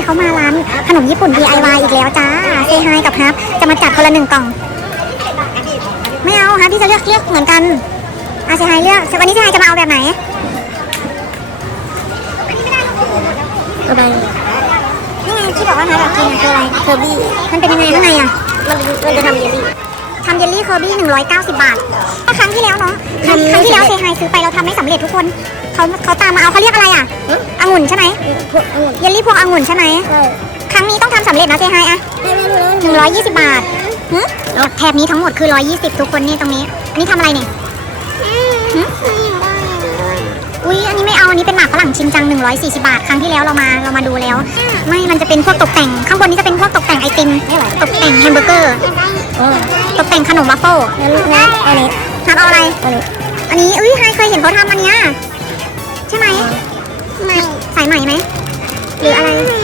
นี้เขามาร้านขนมญี่ปุ่น DIY อีกแล้วจ้าเซฮายกับฮับ จะมาจัดคนละหนึ่งกล่อง ไม่เอาฮับพี่จะเลือกเลือกเหมือนกันอาเซฮายเลือกวันนี้เซฮายจะมาเอาแบบไหนเอาไปนี่ไงที่บอกว่าฮับอยากกินคืออะไรเคอร์บี้มันเป็นยังไงข้างในอะมันมันจะทำเยลลี่ทำเยลลี่เคอร์บี้190บาทก็ครั้งที่แล้วเนาะครั้งครั้งที่แล้วเซฮายซื้อไปเราทำไม่สำเร็จทุกคนเขาเขาตามมาเอาเขาเรียกอะไรอะ องุ่นใช่ไหมพวกองุ่นเยลลี่พวงองุ่นใช่ไหมใช่ครั้งนี้ต้องทำสำเร็จนะเซฮายอะไม่ไม่รู้แล้วหนึ่งร้อยยี่สิบบาทหึแถบนี้ทั้งหมดคือร้อยยี่สิบทุกคนนี่ตรงนี้ อันนี้ทำอะไรเนี่ยหึอุ้ยอันนี้ไม่เอาอันนี้เป็นหมากฝรั่งชินจังหนึ่งร้อยสี่สิบาท ครั้งที่แล้วเรามาเรามาดูแล้ว ไม่ มันจะเป็นพวกตกแต่ง ข้างบนนี้จะเป็นพวกตกแต่งไอติมตกแต่งแฮมเบอร์เกอร์อ๋อตกแต่งขนมวัฟเฟิลงั้นงั้นอันนี้ทำเอาอะไรอันนี้อันนี้อุ้ยไฮเคยเห็นเขาทำอันเนี้ย